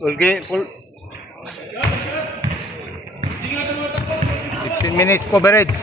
Okay, full. 15 minutes coverage.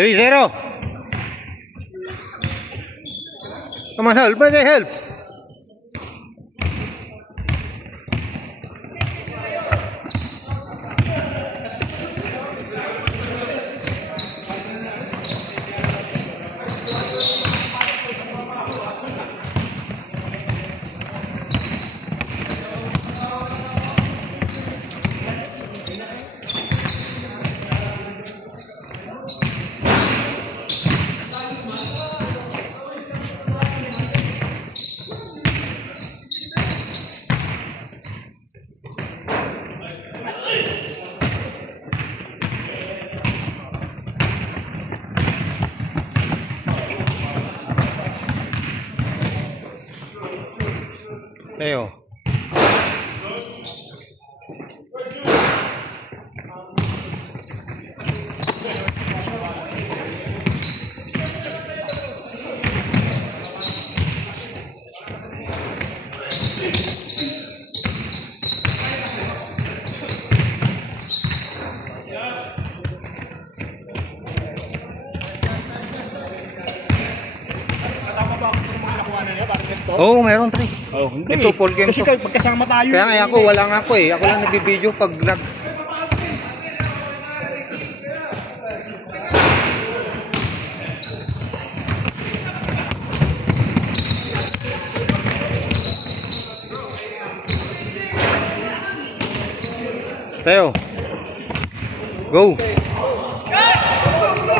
Three zero. Come on, help! May help! Leo. Oo, mayroon 3. Oh, hindi. Ito full game Kasi to. magkasama tayo. Kaya nga ako, wala nga ako eh. Ako lang nagbibideo pag nag... Tayo. Go.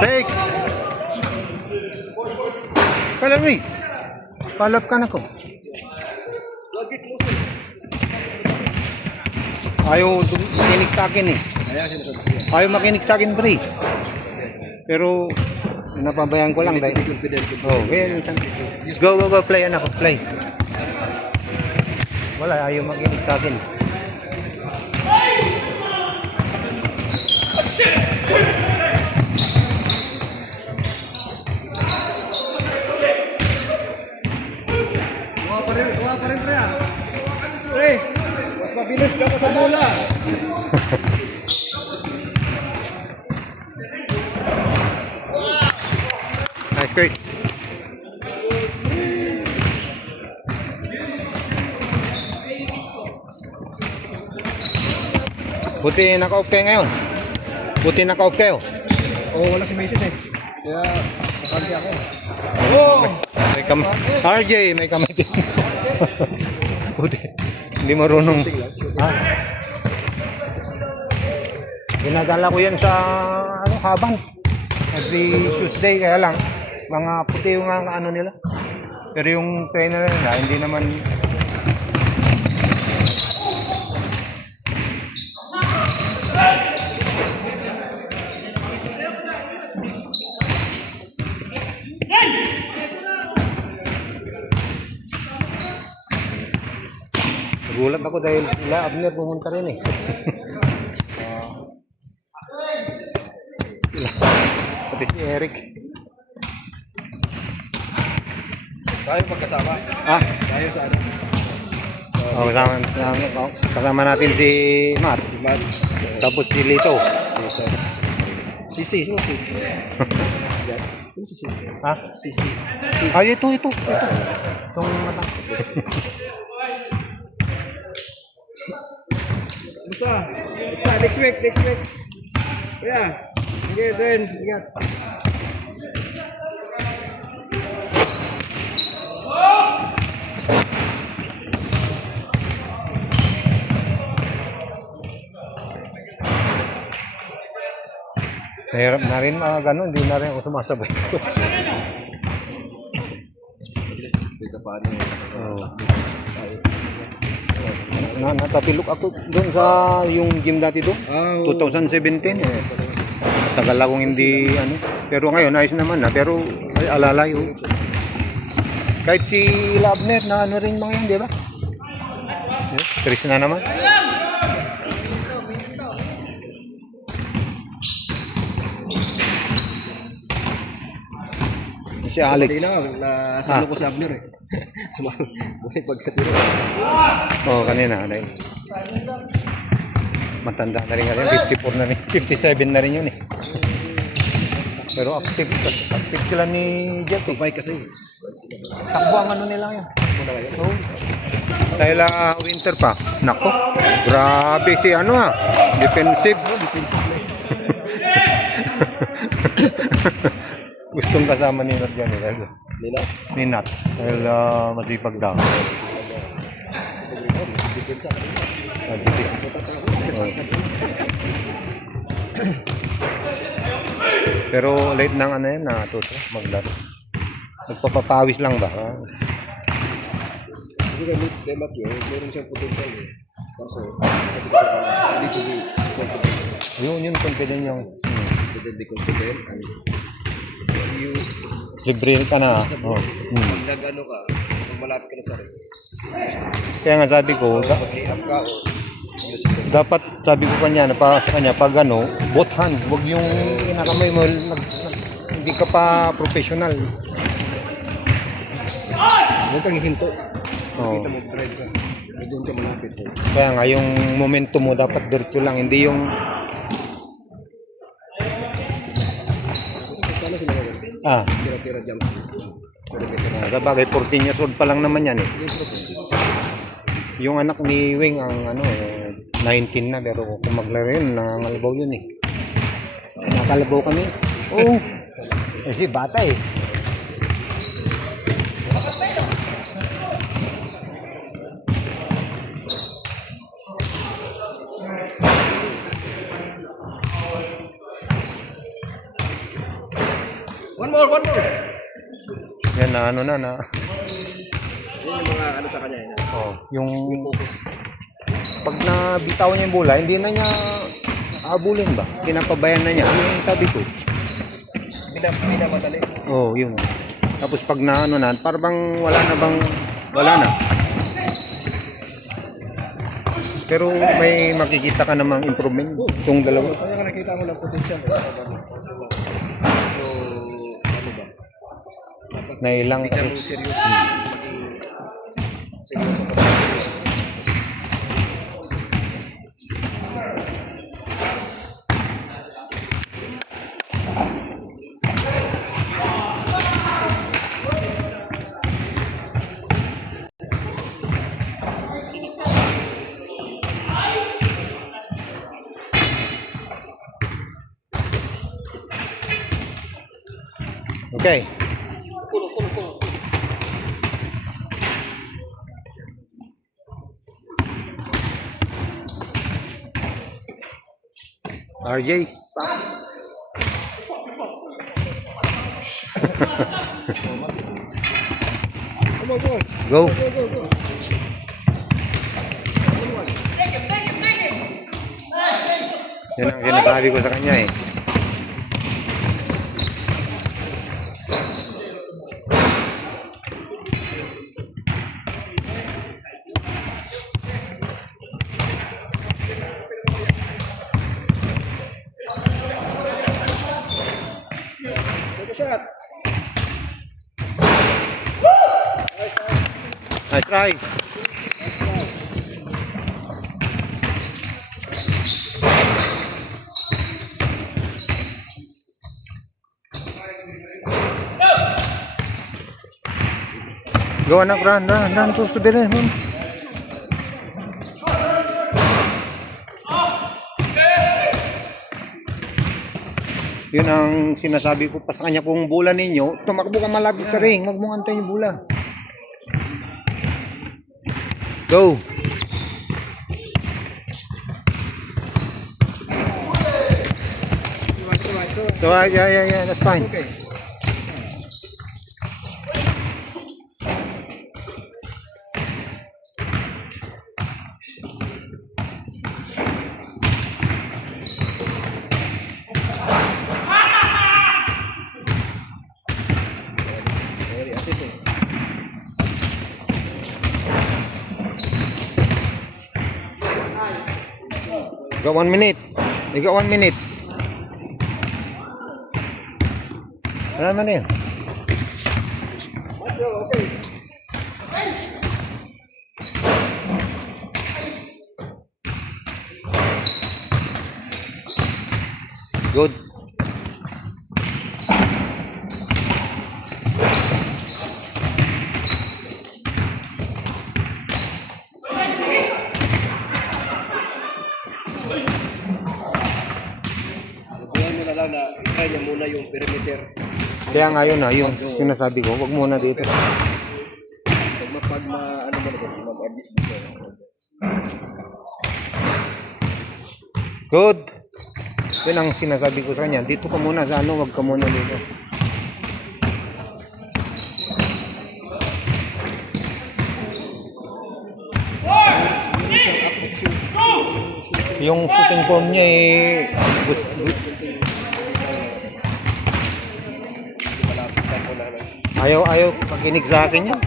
Take. Kalami. Palap ka na ko. Ayaw makinig sa akin eh. Ayaw makinig sa akin, pre. Pero napabayaan ko lang dahil. Oh, go, play anak ko, play. Wala, ayaw makinig sa akin. Tuwa pa rin pre ah. Pre, mas mabilis ka pa sa bola. Nice, Chris. Buti naka-off kayo ngayon. Buti naka-off kayo. Oo, wala si Mason eh. Kaya nakandi ako. Oh! May RJ, may kamay. Buti. Hindi marunong. Ha? Ginagala ko yan sa Haban. Every Tuesday, kaya lang mga puti yung ano nila. Pero yung trainer nila, hindi naman. Nagulat ako dahil Abner pumunta rin eh. Sabi si Eric. Tayo magkasama. Ah? Tayo sa ano? Oh, kasama natin si Matt. Si Matt. Tapos si Lito. Sisi. Sisi. Ha? Sisi. Ay, ito. Itong mata. Basta, next week. Yeah. Sige, then, ingat. Nahirap na rin mga ganun, hindi na rin ako sumasabay. Dito paano Oo. Natapilok ako doon sa yung gym dati doon. 2017 eh. Tagal akong hindi ano. Pero ngayon ayos naman na. Pero ay alalay oh. Kahit si Labnet na ano rin mga yun, di ba? Tris na naman. Si Alex. Hindi na, nasalo ko si Abner eh. Kasi pagkatiro. Oo, kanina. Ano yun? Matanda na rin nga rin. 54 na rin. 57 na rin yun eh. Pero active sila ni Jet eh. Bike kasi. Takbo ang ano nila yun. So, dahil winter pa. Nako, grabe si ano ah. Defensive. Gustong kasama ni Nat yan eh. Ni Nat. Dahil masipag daw. Pero late nang ano yan, natuto maglaro. Nagpapapawis lang ba? Hindi ka kay Matthew, meron siyang potential eh. Kaso, dito di confident. Yun, confident yung Dito di confident. And you, libre ka na. Oh. pag nag-ano ka, pag malapit ka na sa rin, Kaya nga sabi ko, mag-lay-up ka o music ka. dapat sabi ko kanya, sa kanya, pag ano, both hand, huwag yung inakamay mo, hindi ka pa professional. Huwag kang hihinto. Oo. Kita mo, drive ka. Doon ka malapit eh. Kaya nga, yung momentum mo dapat diretso lang, hindi yung, Paano sila gagawin? Tira-tira jump. sa bagay, 14 years old pa lang naman yan eh. Yung anak ni Wing, ang ano, 19 na, pero kung maglaro yun, nangangalabaw yun eh. Nakalabaw kami. Oo. Kasi bata eh. One more! Yan na ano na. Yan yung mga ano sa kanya yun. Oh, yung Focus. pag nabitaw niya yung bola, hindi na niya abulin ba? Pinapabayan na niya. Ano yung sabi ko? Minamadali. Oh, yun. Tapos pag na ano na, parang wala na. Pero may makikita ka namang improvement itong dalawa. Kaya ka nakita mo lang potential. So, ano ba? Nailang Hindi ka kasi. mo serious. Maging seryoso ka sa Okay. RJ. Come on, go. Go. Go. Yan ang sinasabi ko sa kanya eh. Take a shot. Nice try. Go anak, run terus to the lane. Yun ang sinasabi ko pa sa kanya, kung bola ninyo, tumakbo ka malapit sa ring, wag mong antayin yung bola. Go. So, yeah, that's fine. Okay. Very assist eh. Got 1 minute. You got 1 minute. Ano naman yun? Okay. Good. Sabihan mo na lang na try niya muna yung perimeter. Kaya nga yun yung sinasabi ko, wag muna dito. Pag ano mo na mag-adjust dito. Good. Yun ang sinasabi ko sa kanya. Dito ka muna sa ano, wag ka muna dito. Yung shooting form niya Malapitan ko na lang. ayaw makinig sa akin yan.